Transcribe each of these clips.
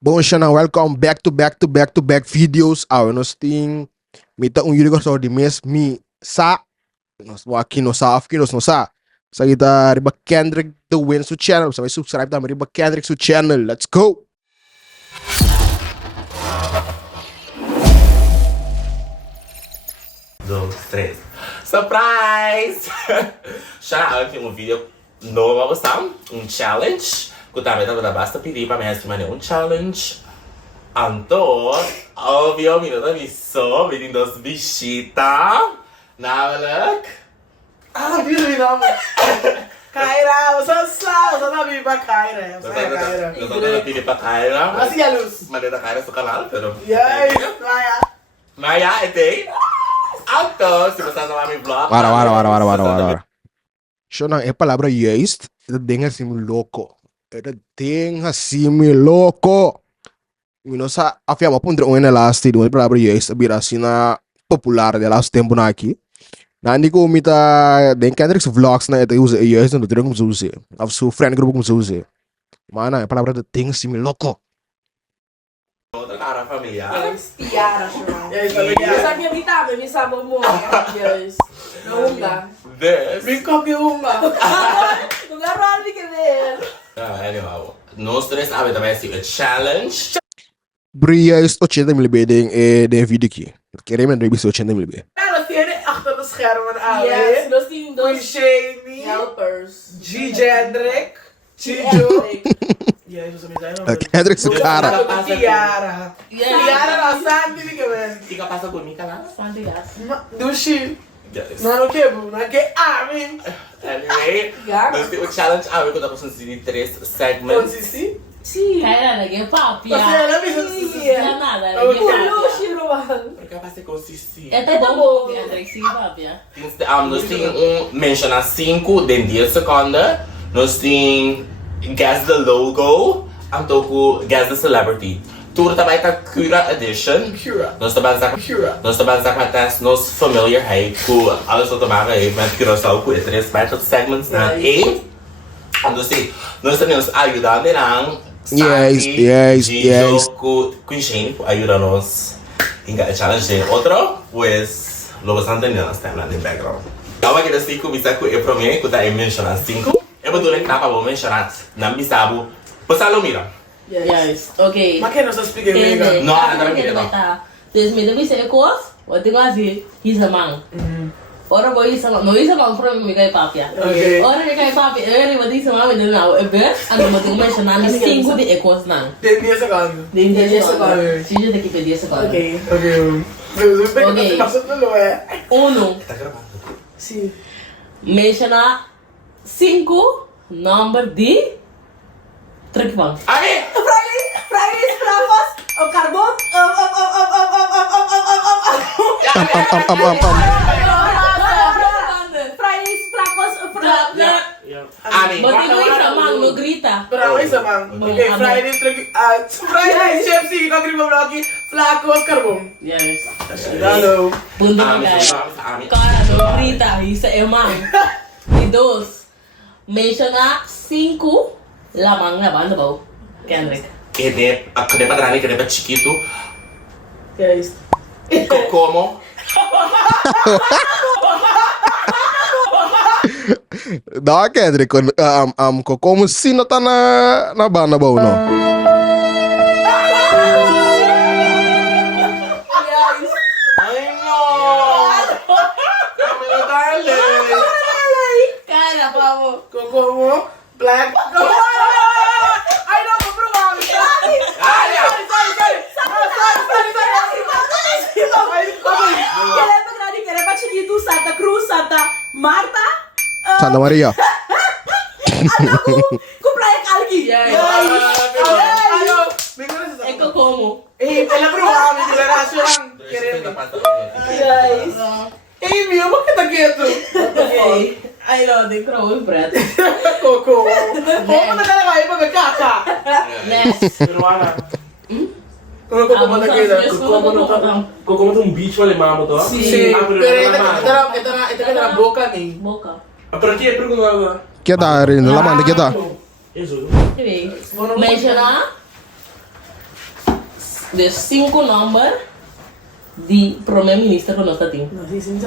Bom siya na welcome back to back videos. Nós tem mita jullie gosto de mes mi sa nós aqui no sa aqui nós no sa. Sa kita riba Kendrick the Win su channel. Sa subscribe ta riba Kendrick su channel. Let's go. Dois, três. Surprise! Shout out yung video novo basta challenge. Kutami na basta pili pa may challenge. Anto, obvio, minuto miso, meeting dos bisita. Navalak. Hindi naman. Kaira, usa na biba Kaira. Nasa pili pa Kaira. Masih halus. Malita Kaira sa kanal, pero... Yes, Maya. Maya, ete. Anto, si basta sa aming vlog. Para. Siya nang palavra yes, ito ding assim louco. Ito ding assim louco. Sa afia mapundre na last day, a palavra yes, abira assim na popular de last tempo na aqui. Na hindi ko umita den Kendrick's vlogs na ito usa yes, no dirang como usa. Av su friend grupo como usa. Mana, a palavra de ding assim louco. Outra cara, família. Tiara, siya. Yes, Sa minha mitad, may sabong mo. Yes. Naunga. This. Bingkok yung Lugar di ka din. Anyhow, nós três abre também assim, a challenge. Bria is 80 mil beding de video aqui. Queremos na revista 80 mil be. Pero tiene achter de schermen aan. Yes, nós tínhamos Queen dois Shani, helpers. G. Jendrick, Chijo. Yes, usa mesmo. Kendrick su cara. Tiara. Tiara na Sandy di kamen. Ika passa por mim, cara. Santigas. Dushi. Yes. Não que bu, não que amin. Anyway, nós temos o challenge abre quando nós temos três segments. Consisi? Sim. Kaya lagi papi Kasi ya. alam mo Kaya nada Oh, lagi Hello, papi. Shiruan. Porque vai ser consistir. Ito bom papi André, sim papi ya. Nós temos mencionar 5 de 10 segundos. Nós temos guess the logo. Ang toku guess the celebrity. Tudo também tá Cura Edition. Cura. Nós também tá Cura. Nós também tá test nos familiar hey com alles wat te maken heeft met Curaçao com três special segments na e nós temos ajudando lang Yes. com Shane ayuda-nos hingga a challenge de otro pues lo bastante na está na background. Agora que desse com bisa com e para mim com tá mencionar 5 e betul que tapa vou mencionar não bisabo pasalo mira. Yes. Okay. Mas que não se explica Kende. bem. No, Kasi alam kende kita. bata. Terus mi demi sa ekos, o tingo asi he's a man. Ora boy isa no isa man pro mi kay papi ya. Okay. Ora mi kay papi, eri mo di sa mama din na e be, ano mo tingo mention na ni cinco de ekos nang. Tem 10 segundos. De hindi 10 sa segundos. Si yo te kipe 10 segundos. Okay. Okay. Deus, bem Okay. que passou pelo é. Uno, Tá gravando. Sim. menciona cinco number de Trekpang. Aí! Frailis, bravos, o carbon, Frailis, bravos, Ami. Bagi mo isa mang no grita. Para isa man. Okay, Friday Friday chef si ko grimo lagi flacos carbon. Yes. Hello. Punto Ami. na guys. Ami. Cara, no grita, isa emang. Y dos, menciona cinco lamang na ba? Ano ba? Kendrick. Kedepa grande, kedepa chiquito. Yes. Como? Da Kendrick, como se não tá na banda bom, não? Ay, no! Ami, darling! Cara, pavo. Kokomo black. Ay no, compro mami. Kaya! Querer grande, querer pra Chiquito, Santa Cruz, Santa Marta. Santa Maria. Com Praia Calqui. Yes. Ayo, bingung sa. Eko como. Ela pro mami de geração. Querendo. Yes. Ei, meu, por que tá quieto? Okay. Ay, no, de crow yung breath. Coco. Como na kaya kayo pa kaka? Next. Peruana. Como como na kaya? Como tem um bicho alemão, tá? Sim, pero ito na boca ni. Boca. Pero aqui é pergunta. Que da rin, laman de que da. Isso. Anyway, menciona De 5 number di primeiro-ministro que nós temos. Não, sim, sim.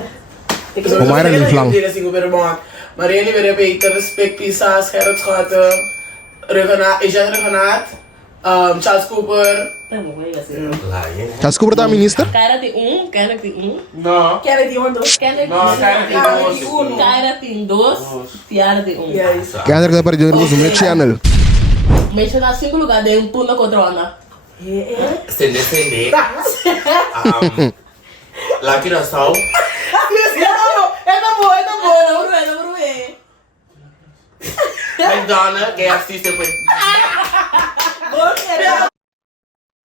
Hoe maar er niet lang. Maar jullie willen beter respect, Pisa, Gerrit Schotten, Regenaat, Charles Cooper. Tá bom, vai assim. Lain. Kas ko berta minister? Cara tem cara tem No. Quero de um, dois. cara No, cara tem dois. cara tem 2, Tiara tem Yes. Kaya ka para dyan mo channel. Mencionar 5 lugares de puna contra onda. Sende. La Curaçao. McDonald's, KFC se foi.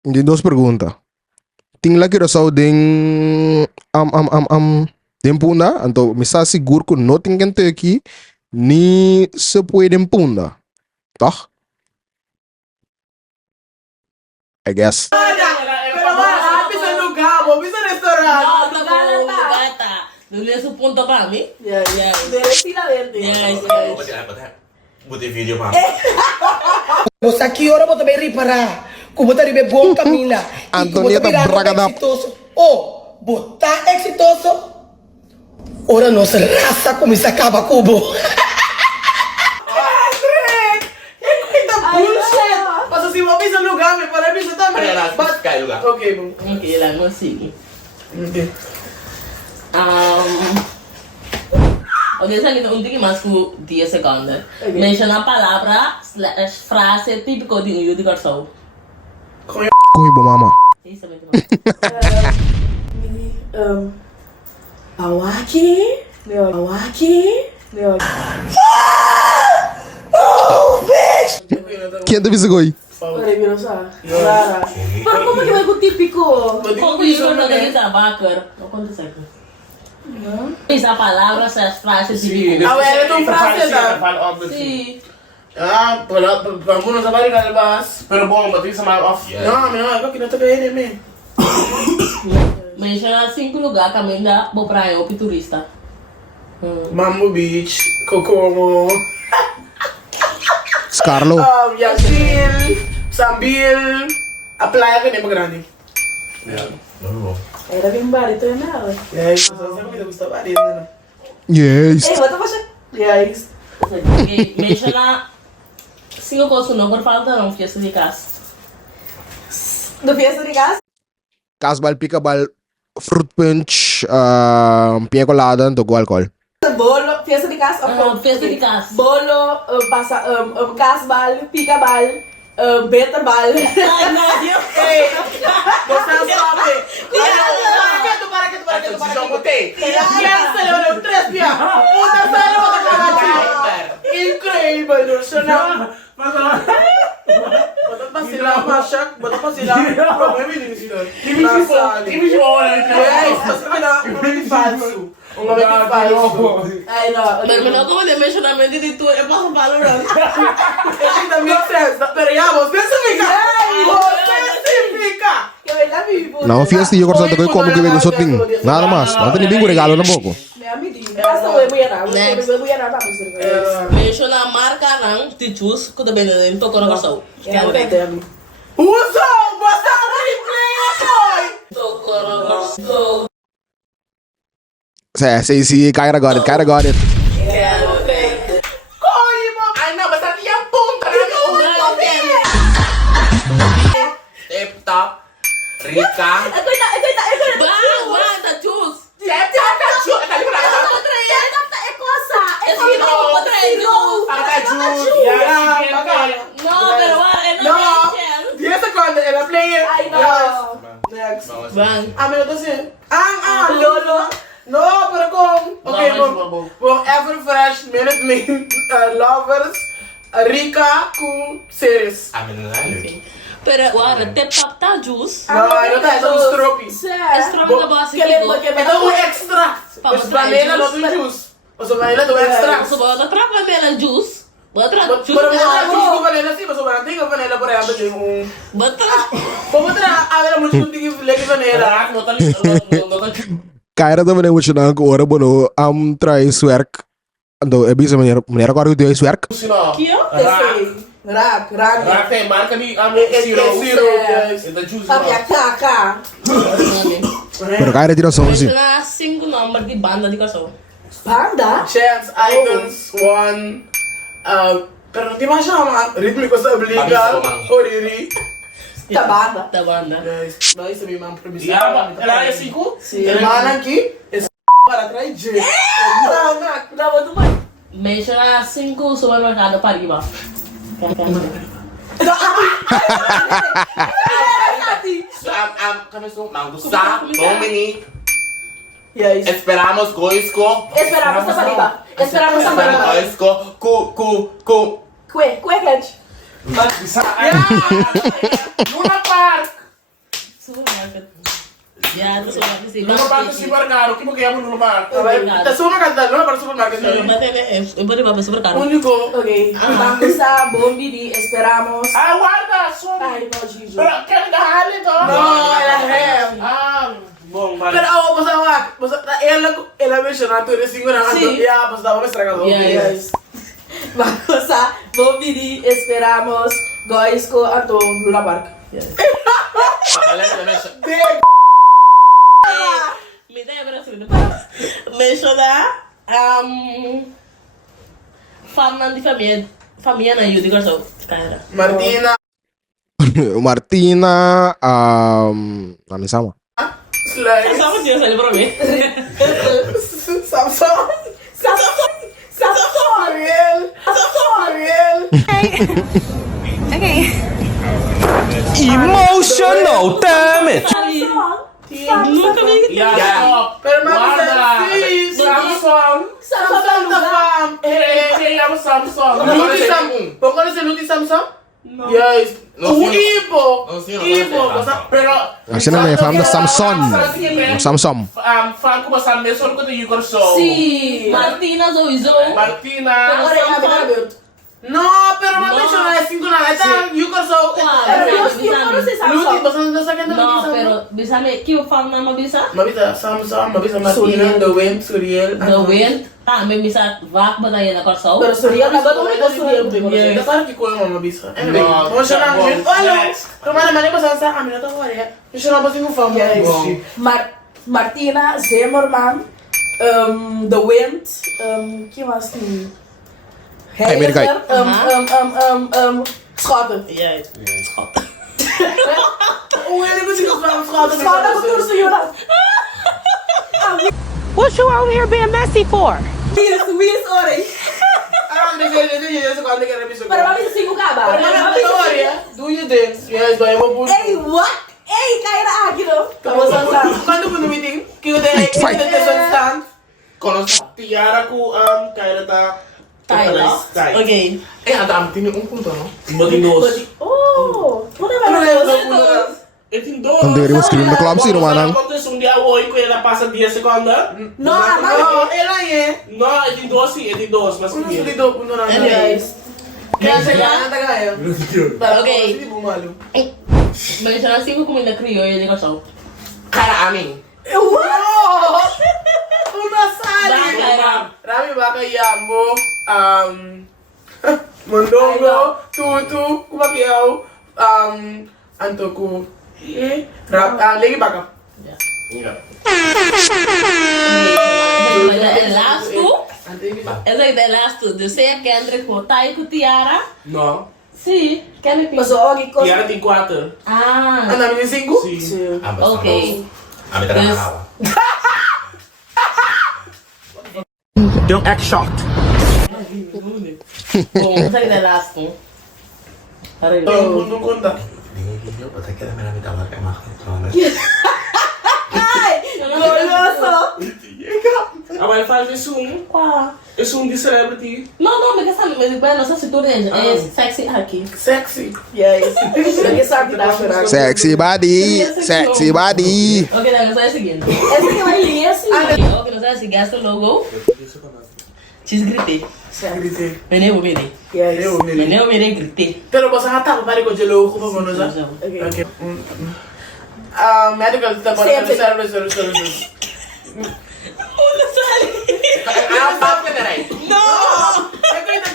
Hindi dos pergunta. Tingla kira sa ding din punda, anto misa siguro ko no tingkan Turkey ni se pueden punda. Toch? I guess. Pero va, pisa lugar, pisa restaurante. No, gata. Não é esse ponto para mim? Yes. Yes. Merecida verde. Yes, Vou yes. botar vídeo para. Você aqui ora bota bem reparar. Como tá de bom Camila. Antonieta Bragadap. Oh, botar exitoso. Ora nossa raça começa a acabar cubo. Bullshit! Mas se você pisa lugar, me para pisa também. Mas cai lugar. Ok, bom. Ok, lá não sigo. Ok. Ok, só que não tem mais que 10 segundos. Menciona a palavra, frase típica de um garçom. Kung ibo mama. Isso é muito bom. Awaki. Quem deve se goi? Peraí, não sabe. Clara. Mas como que vai com o típico? Como isso não tem que trabalhar? Não acontece aqui. Essa palavra, essas frases típicas. Ah, é tão francesa. Sim. Ah, vamos nos abrir bas. Pero bom, mas isso é mais off. Não, eu aqui não tô bem, né? Menciona 5 lugares que a minha vou praia ou turista. Mambo Beach, Kokomo, Scarlo. Yasil, Sambil, a playa que nem é grande. Era bem barito, não é? E aí, só sabe que gusta variar, né? Yes. Ei, bota você. E aí, Menciona 5 coisas não por falta não, fiesta de casa. Do fiesta de gas? Kasbal, pikabal, fruit punch, pina colada, anto alcohol. Bolo, fiesta de gas? Fiesta de casa. Bolo, gasbal, picabal, beterbal. Ai, meu Deus. ei, você sabe? Para que Eu botei. Celebrou 3 dias. Puta celebrou incrível, não. Bota pra vacilar, macha. Bota pra vacilar. Problema início. Kimi É isso, você vai dar um nome falso. Um nome falso. Ai, não. Terminou como de mencionamento de tudo, eu passo para o It makes sense. Pero ya, você fica. Você fica. Eu ainda vivo. Não, fiesta yo corta ko como que vego soting. Nada más. Não tem ninguém regalo na boco. Me amiguinho. Essa foi buena. Foi buena, vamos. Menciona a marca não de juice que também não tocou no garçom. Usa! Você é um replay, Tocou no garçom. Si, kaya got it. Ai, não, mas tá de ponta. Tep-top. Rica. Vai, tá juice. Tá liberado. Não, pero vai, No, não 10 segundos, ela play. Ai, não. Next. Van. Ah, mas eu tô assim. Lolo. No, pero com. Ok, bom. Everfresh, Minute Maid, Lovers, Rica com Series. A menina é Pero agora, te papta juice. Não, não tá, é um stroke. Extra muito bom assim. Então, o extra. Os panela não tem juice. Os panela do extra. Se você troca a juice, outra Pero juice. não juice com panela sim, mas o panela panela por exemplo tem um. Outra. Como tra, agora muito não tem lege panela. Não tá ligado. Kaya na naman yung na ko ora bono try swerk. Ando, bisa manera ko ito yung swerk. Sino? Que ó? Raak tem marca di Zero. Yes. In the juice Sabe a box. caca? Pero kaya retira som sim. Menciona 5 nomes de banda de canção. Banda? Chance, icons, one. Pero não tem mais chama. Rítmico sa obliga. Mabisa ko, ma'am. Oriri. Da banda. Da banda. Guys, nós sabemos uma premissa. Ela é 5? Semana aqui, esse para trás de. Não, vou tomar. Menciona 5 supermercados para riba. Começou. Mangusta, Dominic. Yes. Esperamos Goisco. Esperamos a pariba. Esperamos a pariba. Goisco. Cu. Que quente? Luna Park. Supermarket. Ya, itu supermarket sih. Luna Park itu supermercado. O que você quer no Luna Park? Tá supermercado, não é para supermercado. Eu vou levar para supermercado. Único. Ok. Vamos a Bombiri. Esperamos. Ah, guarda, só. Ai, não, Gigi. Pero, quer dar ali, então? Não, ela é. Ah, bom, vale. Pero ela mencionou tudo assim, não Sim. é? Você dava estragado. Yes. Vamos a Bombiri. Esperamos. Goisco. Ato. Luna Park. Me dá a brasileira. Menciona Fernando de família na Yu de canção. Cara. Martina. Martina, nami sama. Slice. Só você sabe para mim. Samsung. Ariel. Emotional damage. Nunca vi. Yeah. Pero Guarda. sim. Samsung. Samsung. Quem ama Samsung? Luti Samsung. Vou conhecer Luti Samsung? Não. Yes. Não, O sim. Ibo. Não, sim, não Ibo. conhecer. Pero, Kasi na may fam da Samson. Samson. fan ko ba sa meson ko to Yukor Show? Sim. Martina Zoizo. Martina. Agora é aberto. No, pero no mencionó de 5 nada. Está Yukor Show. Eu não sei Luti, Samsung. você não está sabendo Não, Luti pero Samsung? bisa me que o fam na mabisa. Mabisa Samsung, Mabisa Martina, Suriel. The Wind, Suriel. The Wind. Também bisa vak bataya na canção. Pero Suriel na banda não Suriel. Eu claro que coisa uma Mabisa. Anyway, No, vamos chamar bom. muito. Olha, tomara mané para dançar. A minha tá agora. Deixa eu não passar com fama. Yes. Martina Zimmerman. The Wind. Que mais tem? Hey, meer kijk. Schotten. Ja, schat. Hoe heb ik het van Schotten com tudo senhora. What you out here being messy for? Wies, orem. Ah, deixa eu quando eu quero isso. Para mami cinco caba. Para mami história. Do you dance? Yes, vai eu vou. Ei, what? Ei, caira aqui não. Vamos dançar. Quando eu no meeting, que eu tenho que ter stand. Konos tiara ko kaya ta Tyler. Ok. Adam tini punto no? Botinos. Oh, não Ano é na mais. Etin dos. Ang diri mo screen na club sino manang. Quando sung dia awoy ko ela pasa 10 seconda. Não, a No, ela é. No, etin dos mas Ano que. sulido puno na. Anyways. Kaya sa taga yo. Ok. Hindi bumalo. Menciona 5 comida criolla de canção. Cara amin. Wow! Una sali. Baka. Rami baka yambo, mondongo, tutu, kumakiyaw, antoku, rap, lagi baka. Yeah. El last two. Essa é the last two. Eu sei que André Kotai com Tiara. No. Sim, Kendrick. Mas o Ogi coisa. Tiara tem 4. Ah, Ang dami niya 5? Sim. ok. Ami talaga Yes. nakawa. Don't act shocked. Bom, essa é the last two. Peraí. Kundong kunta. Hindi, patay ka namin namin tawag kay Maki. Ai, goloso. Agora faz isso Isso de celebrity. Não, mas essa mas depois nossa cintura é sexy aqui. Sexy. Yes. Ele sabe dar pra. Sexy body. Sexy body. Ok, nós vamos seguindo. Essa que vai linha assim. Ok, nós vamos seguir esse logo. Cheese gritei. Gritei. Meneu, menei. Yes. Eu, Nili. Meneu, menei, gritei. Pero basta hata pa pare ko jelo ko pa mono sa. Okay. Okay. Medical, tá bom. Sempre. Service. Olha só ali. Papi de rey. No!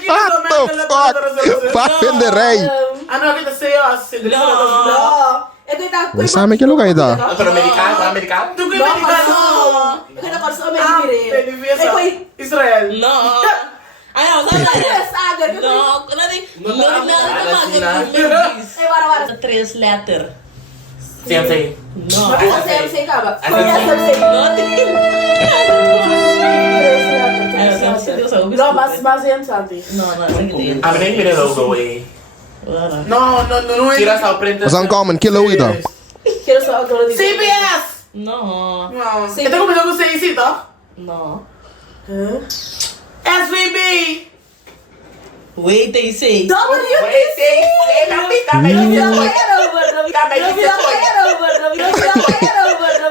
What the fuck? Papi de rey. Ano kita sa'yo? No! Ito yung Sa amin kilo kayo ito. Pero Amerikano, Amerikano? Tu No, Amerikano. ito na para sa Ah, Amerikano. Televisa. Israel. No! Ayaw, saan tayo? No, no, tres letter. Same. No. Say ka ba? Ano yun? No, mas yan Santi. No, A mí no me logo, güey. No. Tira sa print. What's uncommon kilo ito? Quiero sa otro dito. CBS! No. No. Ito kung ko sa isito? No. SVB! Wait, they say. Wait,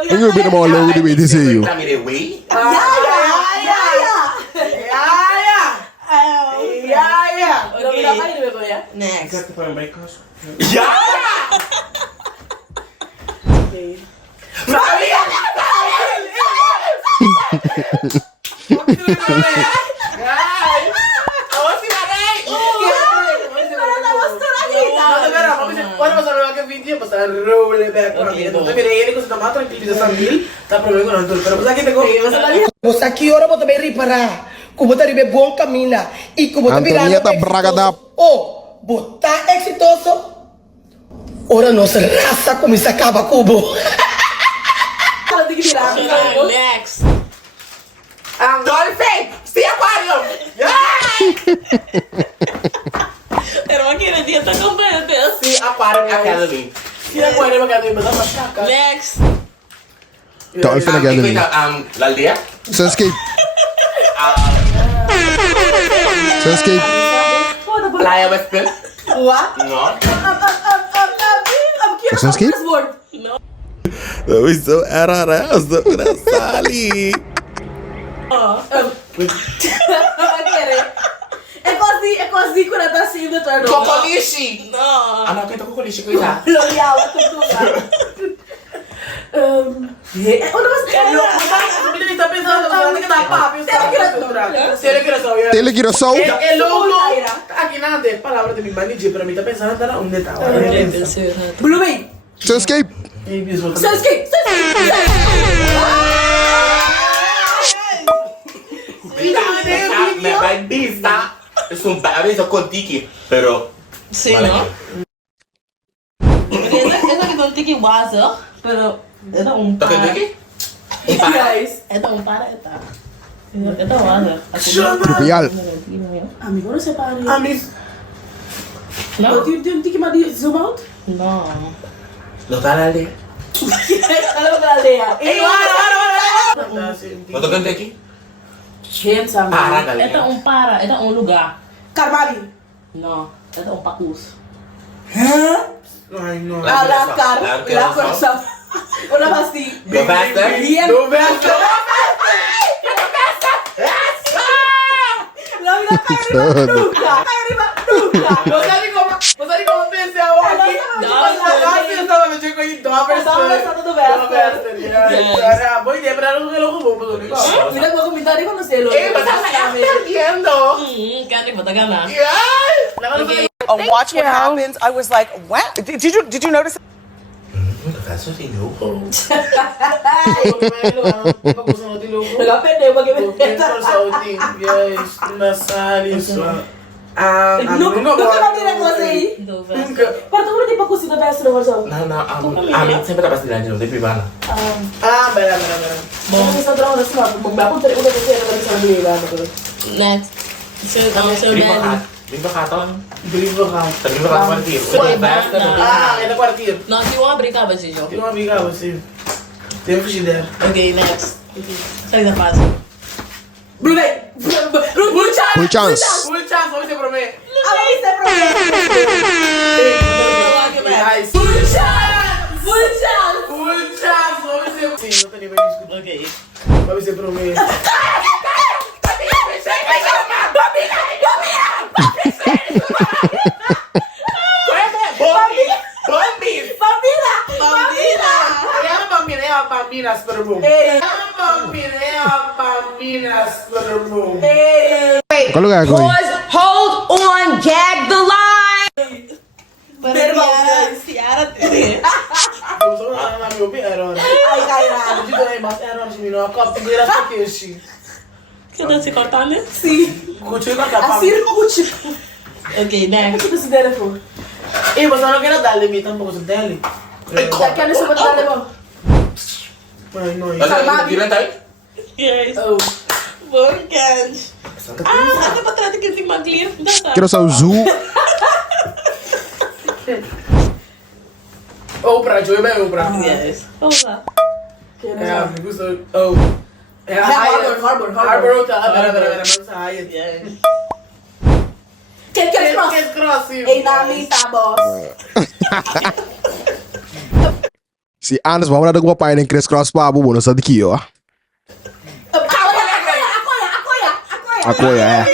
Ang yung binamaw logo di wait sa iyo. Next. Bueno, pues ahora que video, pues a roble back. Entonces, mire, viene con su tomate, tranquilo, San Mil, está problema con el pero pues aquí tengo. Você aqui ora bota bem riparar. Como tá ribe bom camina. E como tá virando. Antonieta Bragadap. Oh, botar exitoso. Ora nossa raça começa a acabar cubo. Next. Dolphin! Sea Aquarium! Pero aquele dia tá comprando. Sea Aquarium Academy. Sí, acuerdo que te empezamos a sacar. Next. Dolphin Academy. La aldea. Sunscape. Sunscape. Playa Westfield. What? No. Sunscape? Uy, so araroso, una sali. É quase quando tá assim do torno. Kokonishi! No. Ano, kita Kokonishi ko ita. L'Oreal, tutuga. Ano mas Lo, mira, está pensando, que está papi, Tiene que resolver. Telegirasaw. El logo, aquí nada de palabras de mi manager, pero me está pensando en un detalle. Blue Bay. Sunscape. Sunskate. Me vista. Es un aviso con Tiki, pero. Sí, ¿no? Esa que son tiki water, pero esta un ¿Toque para. Tiki? Guys. Esta un para esta. Esta water. Trivial. Amigo, não separe. Amis, No. Tem que mandar zoom out? No. Lo tal aldea. Alam na aldeia. ¿No tocan Tiki? Gente, sabe? Para, Esta galera. un para, esta un lugar. Carvalho. No. Esta un pacus. ay no. Ah, la cara. La coração. Olha assim. Go faster. No veas. Não, não cai arriba nunca. Cai arriba nunca. Você como pensei aqui? Eu estava mexendo com ele, Estava pensando do Vester. Boa ideia, para não relógio bom, Mira como comentário quando você lo. ¡Eh, me estás perdiendo! Kaya bata ka na. Okay. Watch what happens. I was like, wow. Did you notice? Caso de lujo. Nagapende, mag-ibenta. Nunca ba direct mo sa'yo? Pero ito mo na di pa kung sino best na sa No, a mí siempre te pasa el año de privada. Bera. Kung sa drone na sila, magbapong tayo una kasi na sa nila. Next. Sir Ben. Bimbo katon. Brivo ka. Sabi mo ka kwartir. Ito kwartir. No, si Juan brinca ba si Jo? Tem uma amiga, você. Tem que fugir. Okay, next. Sa'yo na paso. Brunei! Full chance! Full chance. Full chance, vamos ter promessa. Aí você Full chance! Full chance! Full chance, vamos ter. Sim, não tem nem mais discutir. Okay. Vamos ter promessa. Bombis! Bambina! Ela é bambina, é Bambinas per boom. Bambinas per boom. Qual lugar que Hold on, gag the line. Pero Ciara tem. So na mi obi Aaron. Ai cara, dito na mas Aaron mi no kap tigera sa keshi. Que tá se cortando? Kuchi ka kap. Assim, cuti. Ok, next. Que você dera for? Mas não quero dar limite tampoco se dele. Quer isso pra dar levar? Ai não. Yes. Bom, Candy. Até pra trás que tem uma cliente. Quero só o zoo. Oprah, Joey bem Oprah. Yes. Vamos lá. Me gusta. Oh. Harbor Hotel. Vera, mas Yes. Quer cross? Que cross. Ei, na minha tá, boss. Se Anders vamos lá com o papai nem cresce cross para bubu não sabe que ó. Akoya é.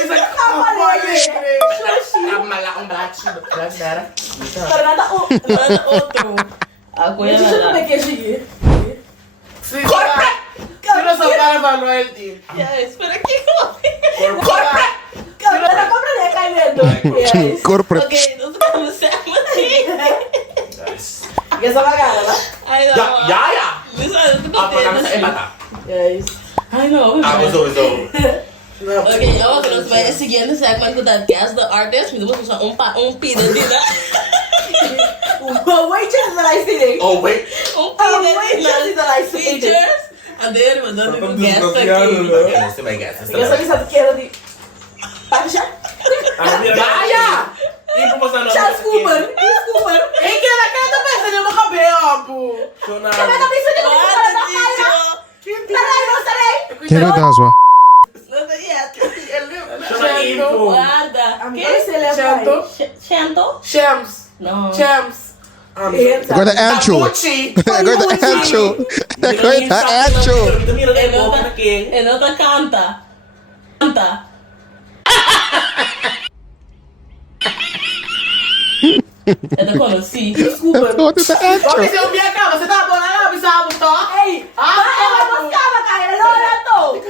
Nada outro. Agora Deixa eu ver aqui, Gigi. Tira sua cara pra royalty. Yes, espera aqui. Cara, compra ali, cai vendo. Yes. Corporate. Ok, nós vamos ser assim. Que essa bagada, né? Ai, não. Ya. Bisa, tu Apa nama botei saya mata? Yes. Ai, não. Betul. Ok, agora nós vamos seguir esse segmento da Guess the Artist. Me damos um pida de Wait, just that I see it. Oh wait. Wait, just that I see it. Features. And then we're done with Guess aqui. Okay, você vai guess. Eu sabia sabe que era de... Pacha? Gaya! E promoção Charles Cooper. Cooper. E que ela quer também fazer uma cabelo. Como é que eu pensei que eu não vou na cara? Peraí, não serei. Quem vai dar sua? Não tem yet. Guarda. Guarda. Quem se lembra? Chanto? Shams. Não. Shams. Agora é Ancho. Agora é Ancho. Agora é Ancho. Ele não canta. Canta. Eu te conheci. Desculpa. Agora é Ancho. Você ouvir a cara, você tá bom lá, bisabo, tá? Ei, ela buscava, cara. Ele não olhou.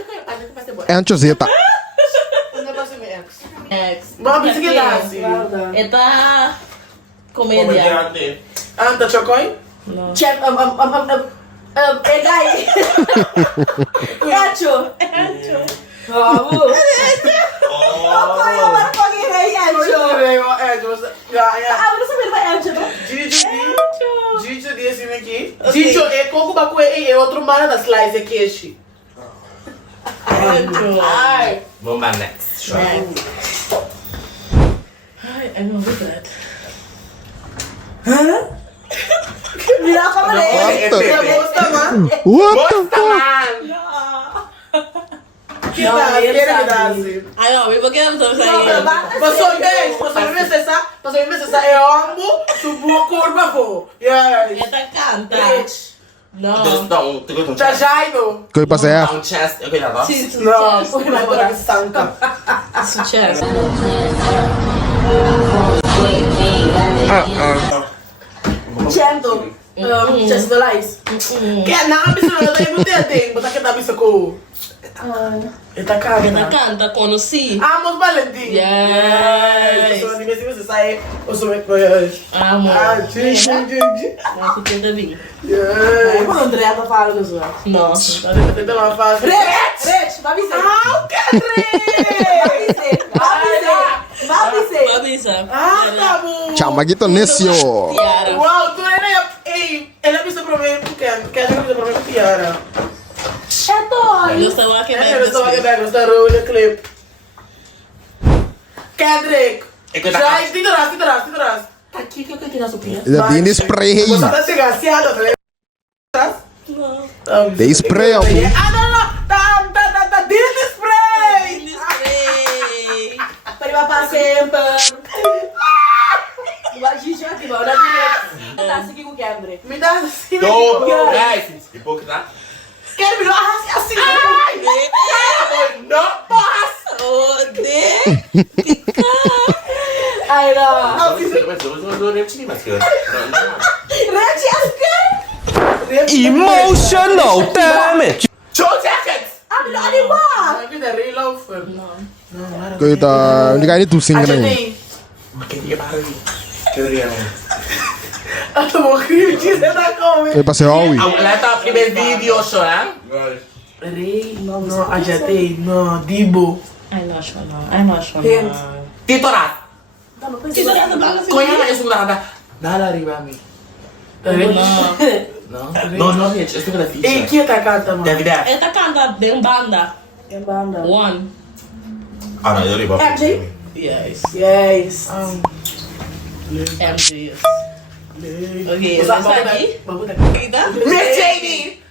Ancho Zeta. Next. Vamos ver se dá assim. Eta comédia. Anta Chocoi? Não. Check, é gay. Echo. Vamos. Eu vou fogueira aí, Echo. Ah, mas você vai Echo, não? Gigi desse aqui. Gigi é coco bacu é outro mana da slice aqui, este. Ai. Vamos para next. Ai, eu não vou ver. Virar pra mulher. Gosta, mano. What the Gosta, fuck? mano. Que dá, que dá assim. Ai, não, eu vou querer não sair. Passou bem, é ombo, subiu curva, pô. Yes. Eta canta. Não. Não. Já jaino. Que passa é? Um chest. Eu queria dar. Sim, Não, porque não é que sanca. Sucesso. Chendo. Just the lies. Que é nada, não tem muito tempo, botar que tá bisa com. Eta Eta canta. canta, conheci. Amos Valentim. Yes. Eu sou de você sai, eu sou Amo. Gigi. Mas tu tenta vir. Yes. Quando o André tá falando dos outros. Nossa. Tenta lá fácil. Rete, vai dizer. Ah, o que Vai dizer. Avisa. Ah, tá bom. Chamaguito Necio. Tiara. Uau, tu era. Ei, ela avisa pra mim, porque ela avisa pra mim, Tiara. É Toy. Eu estou aqui Eu estou aqui bem, gostar do clipe. Kendrick. Já, tira. Tá aqui que eu canto na sopinha. Já tem spray. Você tá desgraciado, tá? Não. Tem spray, amor. Ah, não. Tá. Disney spray. Spray. Para pra sempre. Vai Gigi aqui, vai. Tá seguindo o Kendrick. Me dá assim. Guys. Hipócrita. Quero me dar assim. Ai, não posso. Oh, de. Ai, não. Não, mas eu não repeti, mas que eu. Rete, as caras. Emotional damage. Joe Jackets! Ah, bilo ani ba? Heb je de real over? Kita, hindi ka ni tusing ka na yun. Ajay. Makin dia baru ni. Kaya ni. Ato mo cream cheese na kami. Eh, pasi Howie. Ang laptop ni may video siya lang. Ray, no, Ajay, no, Dibo. I'm not sure now. I'm not sure Hint. now. Tito Rat. Tito Rat na ba? Kung yan yung sumunta ka nalari ba mi? No, Hitch. Ito ka na Eh, feature. kita kanta mo. David F. Esta canta de banda. Yung banda. One. Ah, no, yun iba. MJ? Yes. Yes. MJ, yes. Okay, Basta, esa aquí. mabuta. Kita? Miss JD!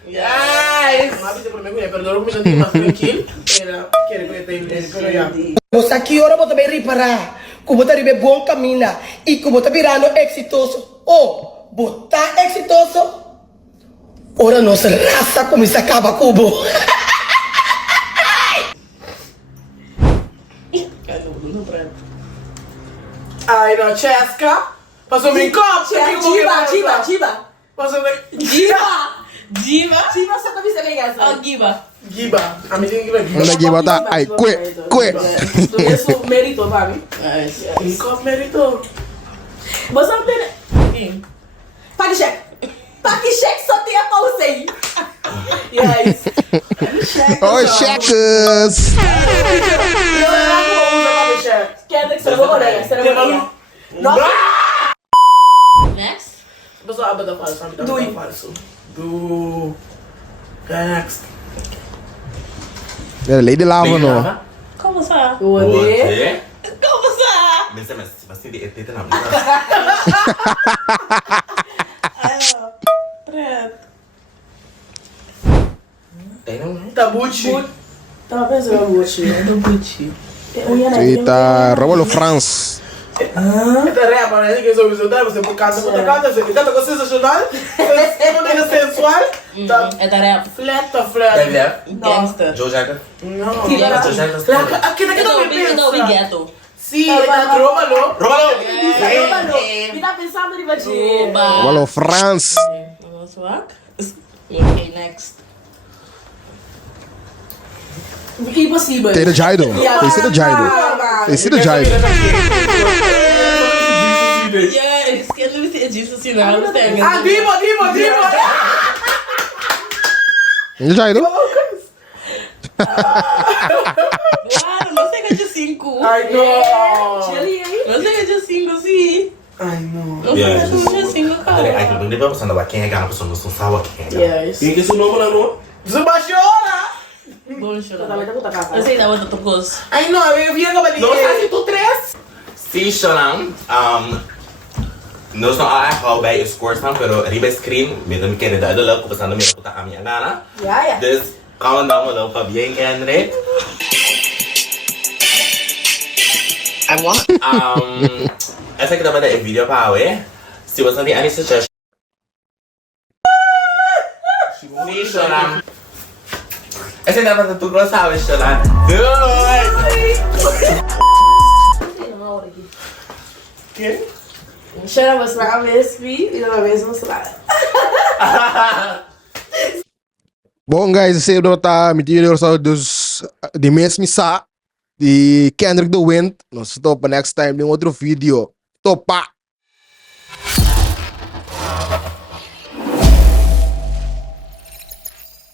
Yes! Mami se me pero no me sentí más tranquilo. Era, quiere que te pero ya. Você aqui ora bota bem reparar. Como tá bem bom caminho e como tá virando exitoso. Oh, botar exitoso. Ora nossa raça começa a acabar cubo. Ai, no, Cheska. Passou me copo. Jiba. Passou me Diva! Diva? Jiba só pra você ganhar essa. Oh, Giva. Giba. A mim tem que ver Ang lagi bata, ay, quit. Do mesmo mérito, mami. Nice. Me copo merito. Você não tem... Pague cheque. Pague cheque só tem a pausa aí. Yes. Oh, checkers! Eu não uso pague cheque. Quer dizer que você não vai olhar. Você não vai olhar. Nossa. Next? Pessoal, abre da falso. Abre da falso. Do... Next. Yeah, lady lava no. Como sa? Ode. Como sa? Mas pasti di edit na. Pret. Tabuchi. Tava pensando no Gucci. Do Gucci. Kita Robolo France. Esta rap, né? Que sou visual, você por canta, você canta com sensacional, é sensual, tá É da rap. flat, tá flat. David F. Gangster. Joe Jacker. Não. Joe Jacker. Aqui daqui não me Eu pensa. ghetto. Sim, ele tá Romano. Romano! E tá pensando em Gucci. Robolo France. What's what? Okay, next. Impossível. Tem o Jaido. Tem sido Jaido. Tem sido Jaido. Yes, que não sei disso, assim, não. Não sei. Ah, Dibo. Tem o Jaido. Claro, não sei que é de 5. Ai, não. Chile aí. Não sei que é de 5, sim. Ai, não. Não sei que é de 5, Dari cara. aku benda apa sana quem é gana pessoa não sabe quem é. Yes. Ini kesu nomor ano? Zubashora. Bom, deixa eu Tá ver. vendo puta cara. Eu sei da outra tocos. Ai, não, eu vi agora ali. Não sabe tu três? Sim, Shanam. Não são a bij je scores man, pero riba screen, met een keer de leuk op een andere manier aan mijn gana. Ja. Dus kan we dan wel van bien Henry. I want. Essa que dá para vídeo para we. Se você tem any suggestion. Sim, Shanam. Essa dá para tu não sabe, Shanam. Quem? Chega a mostrar a mesma e na vez mostrar. Bom, guys, esse é tá metido dos de mesmo sa de Kendrick the Wind. Nós estamos para next time em outro vídeo. Topa!